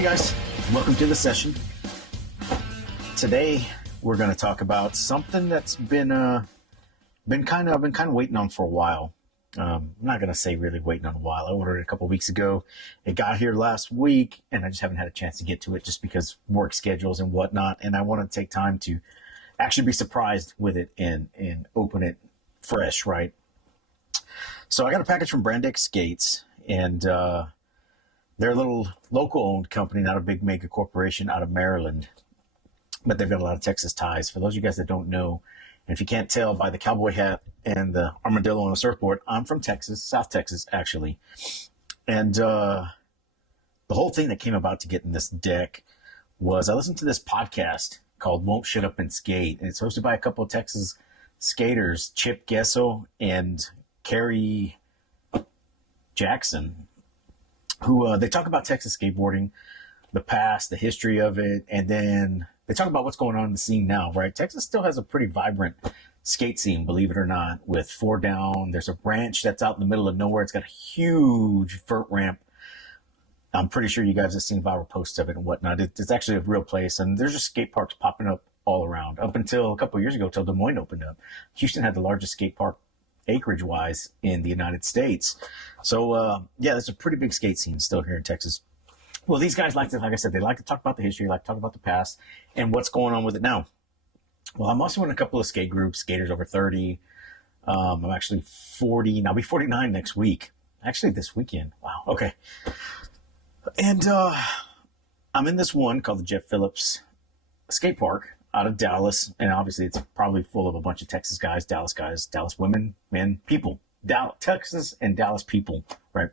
Hey guys, welcome to the session. Today we're going to talk about something that's been kind of waiting on for a while. I'm not going to say really waiting on a while. I ordered it a couple weeks ago. It got here last week, and I just haven't had a chance to get to it just because work schedules and whatnot. And I want to take time to actually be surprised with it and open it fresh, right? So I got a package from Brand X Skates, and they're a little local-owned company, not a big mega corporation out of Maryland, but they've got a lot of Texas ties. For those of you guys that don't know, and if you can't tell by the cowboy hat and the armadillo on the surfboard, I'm from Texas, South Texas, actually. And the whole thing that came about to getting this deck was I listened to this podcast called Won't Shut Up and Skate, and it's hosted by a couple of Texas skaters, Chip Gessel and Carrie Jackson, who they talk about Texas skateboarding, the past, the history of it, and then they talk about what's going on in the scene now, right? Texas still has a pretty vibrant skate scene, believe it or not, with Four Down. There's a branch that's out in the middle of nowhere. It's got a huge vert ramp. I'm pretty sure you guys have seen viral posts of it and whatnot. It's actually a real place, and there's just skate parks popping up all around. Up until a couple of years ago, till Des Moines opened up, Houston had the largest skate park acreage-wise in the United States. So, yeah, there's a pretty big skate scene still here in Texas. Well, these guys like I said, they like to talk about the history, like to talk about the past, and what's going on with it now. Well, I'm also in a couple of skate groups, skaters over 30. I'm actually 40, and I'll be 49 next week. Actually, this weekend. Wow, okay. And I'm in this one called the Jeff Phillips Skate Park out of Dallas, and obviously it's probably full of a bunch of Texas guys, Dallas women, men, people, Texas and Dallas people, right?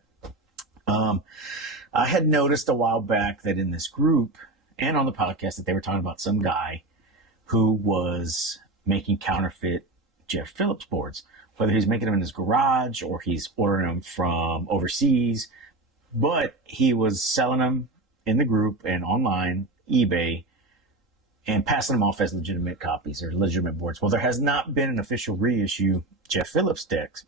I had noticed a while back that in this group and on the podcast that they were talking about some guy who was making counterfeit Jeff Phillips boards, whether he's making them in his garage or he's ordering them from overseas, but he was selling them in the group and online, eBay, and passing them off as legitimate copies or legitimate boards. Well, there has not been an official reissue Jeff Phillips decks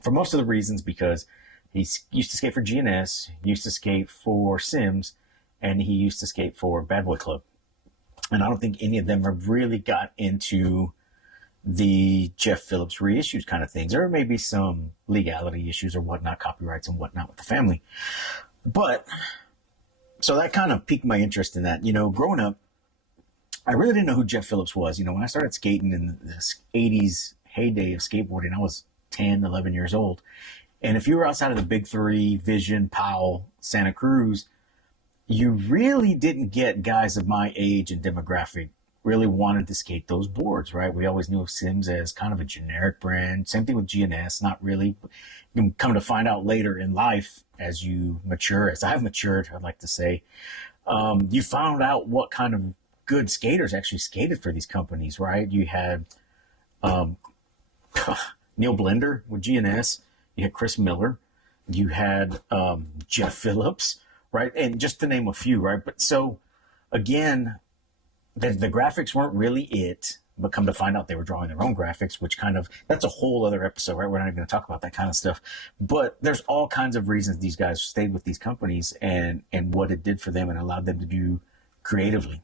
for most of the reasons because he used to skate for GNS, used to skate for Sims, and he used to skate for Bad Boy Club. And I don't think any of them have really got into the Jeff Phillips reissues kind of things. There may be some legality issues or whatnot, copyrights and whatnot with the family. But, so that kind of piqued my interest in that. You know, growing up, I really didn't know who Jeff Phillips was. You know, when I started skating in the 80s heyday of skateboarding, I was 10, 11 years old. And if you were outside of the big three, Vision, Powell, Santa Cruz, you really didn't get guys of my age and demographic really wanted to skate those boards, right? We always knew of Sims as kind of a generic brand. Same thing with GNS, not really. You come to find out later in life as you mature, as I've matured, I'd like to say, you found out what kind of good skaters actually skated for these companies, right? You had Neil Blender with GNS. You had Chris Miller. You had Jeff Phillips, right? And just to name a few, right? But so, again, the graphics weren't really it, but come to find out they were drawing their own graphics, which kind of, that's a whole other episode, right? We're not even going to talk about that kind of stuff. But there's all kinds of reasons these guys stayed with these companies and what it did for them and allowed them to do creatively.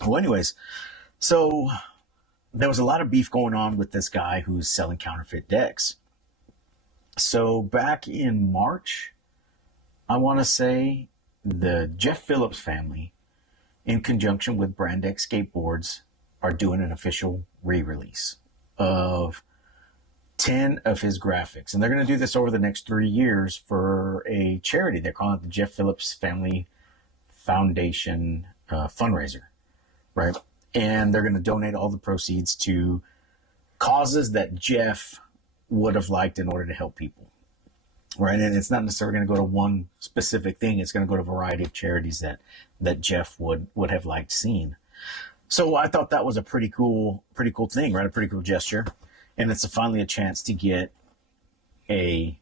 Well, anyways, so there was a lot of beef going on with this guy who's selling counterfeit decks. So back in March, I want to say the Jeff Phillips family, in conjunction with Brand X Skateboards, are doing an official re-release of 10 of his graphics. And they're going to do this over the next 3 years for a charity. They're calling it the Jeff Phillips Family Foundation fundraiser, right? And they're going to donate all the proceeds to causes that Jeff would have liked in order to help people, right? And it's not necessarily going to go to one specific thing. It's going to go to a variety of charities that Jeff would have liked seeing. So I thought that was a pretty cool thing, right? A pretty cool gesture. And it's finally a chance to get a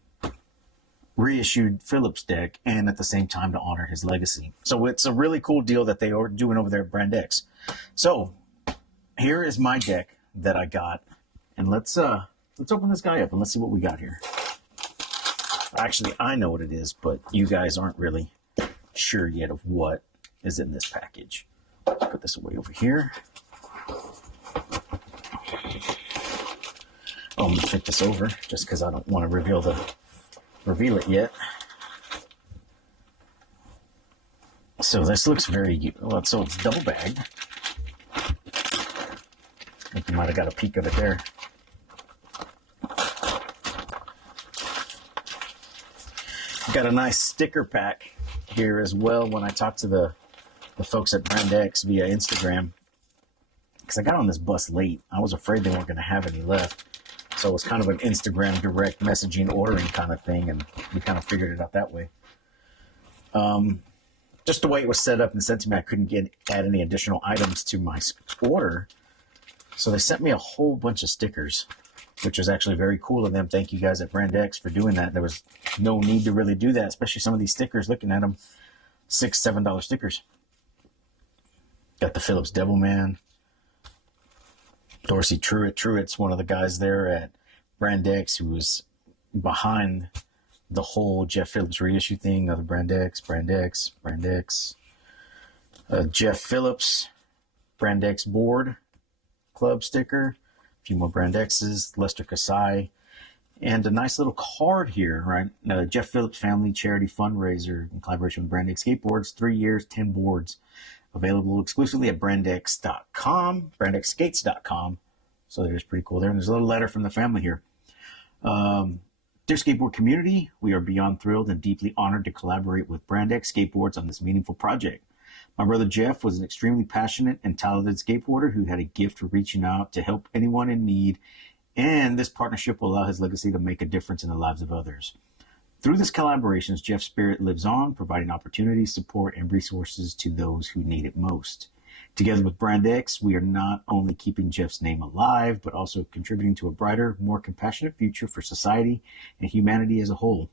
reissued Phillips deck and at the same time to honor his legacy. So it's a really cool deal that they are doing over there at Brand X. So here is my deck that I got, and let's open this guy up and let's see what we got here. Actually, I know what it is, but you guys aren't really sure yet of what is in this package. Let's put this away over here. I'm going to flip this over just because I don't want to reveal it yet. So this looks very well. So it's double bagged. I think you might have got a peek of it there. Got a nice sticker pack here as well. When I talked to the folks at Brand X via Instagram, because I got on this bus late, I was afraid they weren't going to have any left. So it was kind of an Instagram direct messaging ordering kind of thing, and we kind of figured it out that way. Just the way it was set up and sent to me, I couldn't add any additional items to my order. So they sent me a whole bunch of stickers, which was actually very cool of them. Thank you guys at Brand X for doing that. There was no need to really do that, especially some of these stickers, looking at them, $6, $7 stickers. Got the Phillips Devilman. Dorsey Truitt's one of the guys there at Brand X who was behind the whole Jeff Phillips reissue thing. Another Brand X. Jeff Phillips, Brand X board club sticker. A few more Brand X's. Lester Kasai. And a nice little card here, right? Jeff Phillips Family Charity Fundraiser in collaboration with Brand X Skateboards. 3 years, 10 boards. Available exclusively at brandx.com, brandxskates.com. So there's pretty cool there. And there's a little letter from the family here. Dear skateboard community, we are beyond thrilled and deeply honored to collaborate with Brand X Skateboards on this meaningful project. My brother Jeff was an extremely passionate and talented skateboarder who had a gift for reaching out to help anyone in need, and this partnership will allow his legacy to make a difference in the lives of others. Through this collaboration, Jeff's spirit lives on, providing opportunities, support, and resources to those who need it most. Together with Brand X, we are not only keeping Jeff's name alive, but also contributing to a brighter, more compassionate future for society and humanity as a whole.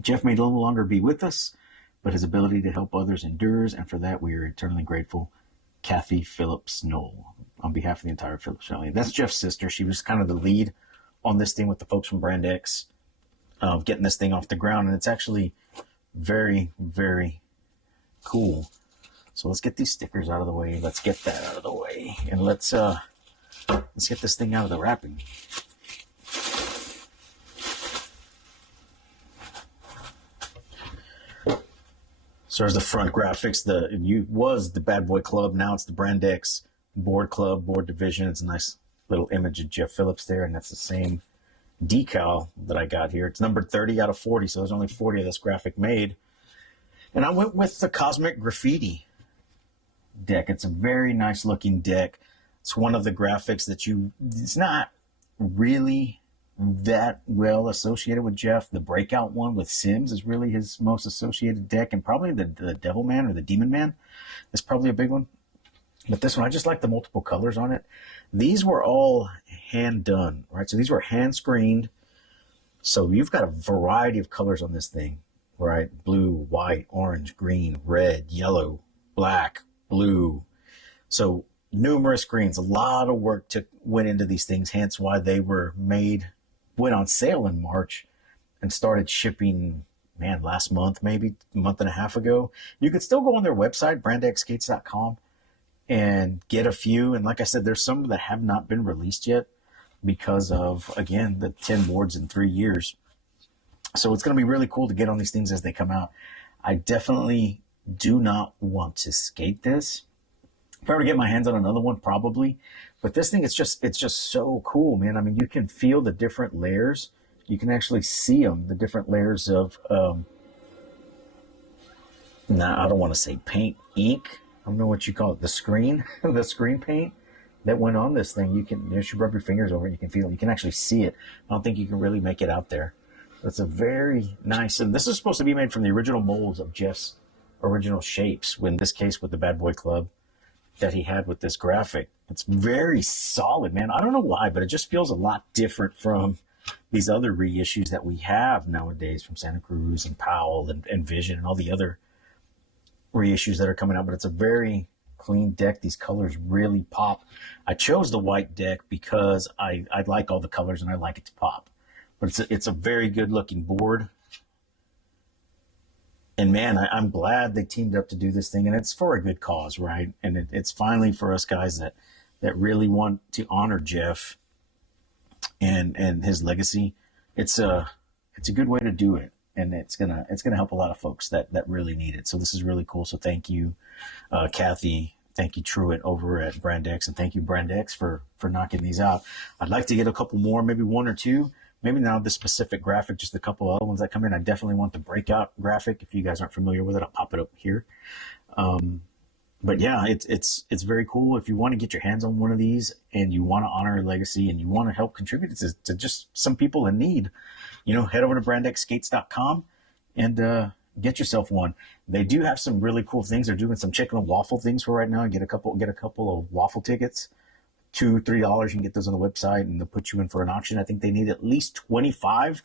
Jeff may no longer be with us, but his ability to help others endures, and for that we are eternally grateful. Kathy Phillips Knoll, on behalf of the entire Phillips family. That's Jeff's sister. She was kind of the lead on this thing with the folks from Brand X, getting this thing off the ground, and it's actually very, very cool. So let's get these stickers out of the way. Let's get that out of the way, and let's get this thing out of the wrapping. So there's the front graphics. Was the Bad Boy Club. Now it's the Brand X board club, board division. It's a nice little image of Jeff Phillips there, and that's the same decal that I got here. It's numbered 30 out of 40, so there's only 40 of this graphic made. And I went with the Cosmic Graffiti deck. It's a very nice looking deck. It's one of the graphics that it's not really that well associated with Jeff. The Breakout one with Sims is really his most associated deck, and probably the Devil Man or the Demon Man is probably a big one. But this one, I just like the multiple colors on it. These were all hand done, right? So these were hand screened. So you've got a variety of colors on this thing, right? Blue, white, orange, green, red, yellow, black, blue. So numerous greens. A lot of work went into these things, hence why they went on sale in March and started shipping, last month, maybe a month and a half ago. You could still go on their website, brandxskates.com, and get a few. And like I said, there's some that have not been released yet because of, again, the 10 boards in 3 years. So it's going to be really cool to get on these things as they come out. I definitely do not want to skate this. If I were to get my hands on another one, probably. But this thing, it's just so cool, man. I mean, you can feel the different layers. You can actually see them, the different layers of, I don't want to say paint, ink. I don't know what you call it, the screen paint that went on this thing. You rub your fingers over it, you can feel it. You can actually see it. I don't think you can really make it out there. It's a very nice, and this is supposed to be made from the original molds of Jeff's original shapes, in this case with the Bad Boy Club that he had with this graphic. It's very solid, man. I don't know why, but it just feels a lot different from these other reissues that we have nowadays from Santa Cruz and Powell and Vision and all the other reissues that are coming out. But it's a very clean deck. These colors really pop. I chose the white deck because I like all the colors and I like it to pop. But it's a very good looking board. And man, I'm glad they teamed up to do this thing, and it's for a good cause, right? And it's finally for us guys that really want to honor Jeff and his legacy. It's a good way to do it, and it's gonna help a lot of folks that really need it. So this is really cool. So thank you, Kathy. Thank you, Truitt, over at Brand X, and thank you, Brand X, for knocking these out. I'd like to get a couple more, maybe one or two. Maybe not the specific graphic, just a couple other ones that come in. I definitely want the breakout graphic. If you guys aren't familiar with it, I'll pop it up here. But yeah, it's very cool. If you want to get your hands on one of these and you want to honor a legacy and you want to help contribute to just some people in need, head over to brandxskates.com and get yourself one. They do have some really cool things. They're doing some chicken and waffle things for right now. Get a couple of waffle tickets. $2-3 you can get those on the website, and they'll put you in for an auction. I think they need at least 25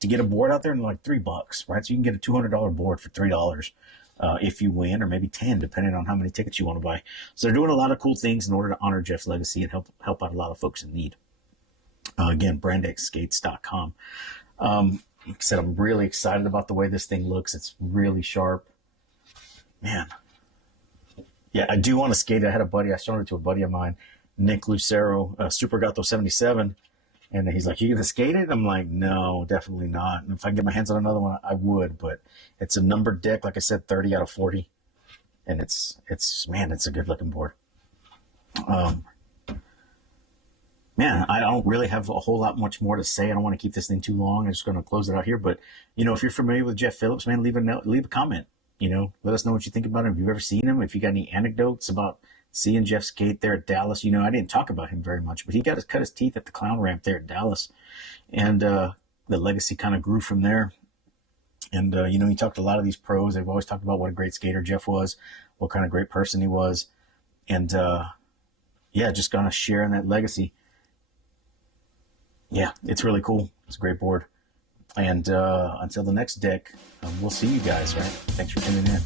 to get a board out there, and like $3, right? So you can get a $200 board for $3 if you win, or maybe 10 depending on how many tickets you want to buy. So they're doing a lot of cool things in order to honor Jeff's legacy and help out a lot of folks in need. Again, brandxskates.com. Like I said, I'm really excited about the way this thing looks. It's really sharp, man. Yeah, I do want to skate. I showed it to a buddy of mine, Nick Lucero, Super Gato 77. And he's like, "You gonna skate it?" I'm like, "No, definitely not. And if I can get my hands on another one, I would." But it's a numbered deck, like I said, 30 out of 40, and it's a good looking board. Man, I don't really have a whole lot much more to say. I don't want to keep this thing too long. I'm just going to close it out here. But if you're familiar with Jeff Phillips, man, leave a comment. Let us know what you think about him. If you've ever seen him, if you got any anecdotes about seeing Jeff skate there at Dallas. I didn't talk about him very much, but he cut his teeth at the clown ramp there at Dallas, and the legacy kind of grew from there. And he talked to a lot of these pros. They've always talked about what a great skater Jeff was, what kind of great person he was, and just kind of sharing that legacy. Yeah, it's really cool. It's a great board. And until the next deck, we'll see you guys, right? Thanks for tuning in.